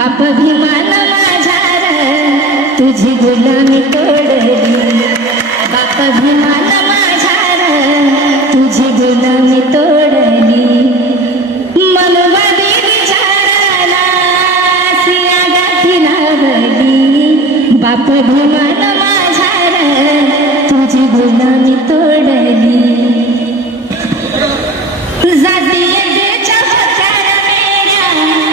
बाप भीमान माझा तुझी गुलामी तोडली, बाप भीमान माझा तुझी गुलामी तोडली. मनवादी विचाराला सिया गाठी लावली, बाप भीमान माझा तुझी गुलामी तोडली. जातीयतेच्या होत्या मेड्या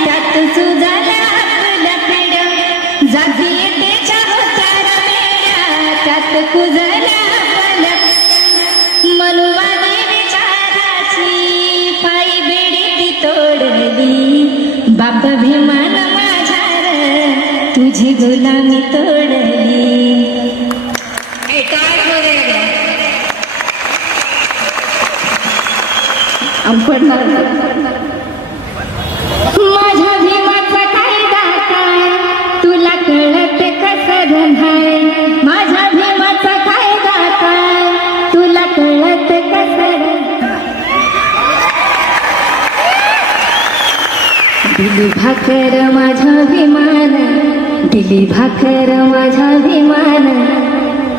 त्यात सुजाल्या आपल्या पिढ्या, जातीयतेच्या होत्या मेड्या त्यात कुजल्या आपल्या. मनुवादी विचाराची पायी बेडी ती तोडली, बाप भीमान माझा तुझी गुलामी तोडली. माझ्या भीमाचा कायदा काय तुला कळत कसं धंदाय, माझ्या भीमाचा कायदा काय तुला कळत कसं. दिली भाकर माझ्या भीमान, दिली भाकर माझ्या भीमान,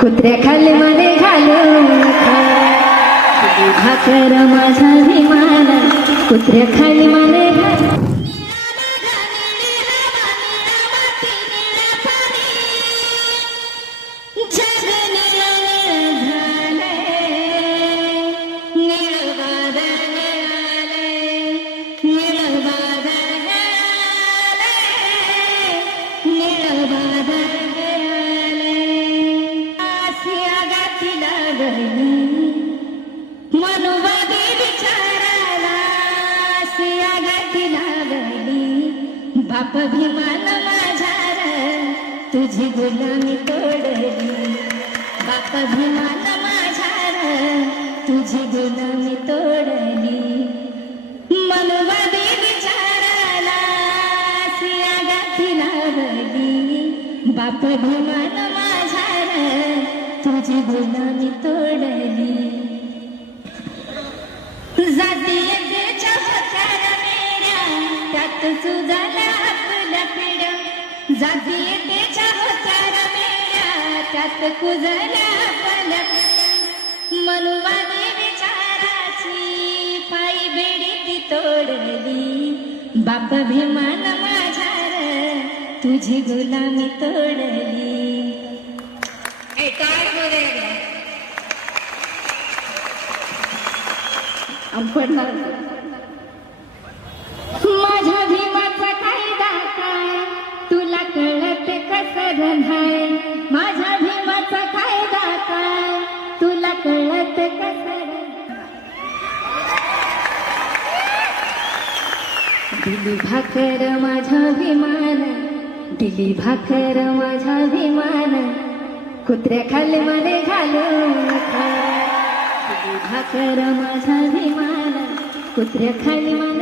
कुत्र्याखाली मने घालून खा. दिली भाकर माझ्या भीमान, कुत्र्याखाली मने घालून. मनोवादी विचाराला सिया गाठी लावली, बाप भीमान माझा तुझी गुलामी तोडली, बाप भीमान माझा तुझी गुलामी तोडली. मनोवादी विचाराला सिया गाठी लावली, बाप भीमान माझा तुझी गुलामी तोडली. जातीयतेच्या होत्या मेड्या त्यात सुजाल्या आपल्या पिढ्या, जातीयतेच्या होत्या मेड्या त्यात कुजल्या आपल्या. मनुवादी विचाराची पायी बेडी ती तोडली, बाप भीमान माझा तुझी गुलामी तोडली. माझ्या भीमाचा कायदा काय तुला कळत कसं धंदाय, माझ्या भीमाचा कायदा काय तुला कळत कसं. दिली भाकर माझ्या भीमान, दिली भाकर माझ्या भीमान, कुत्र्याखाली मने घालून खा. दिली भाकर माझ्या भीमान, कुत्र्याखाली मने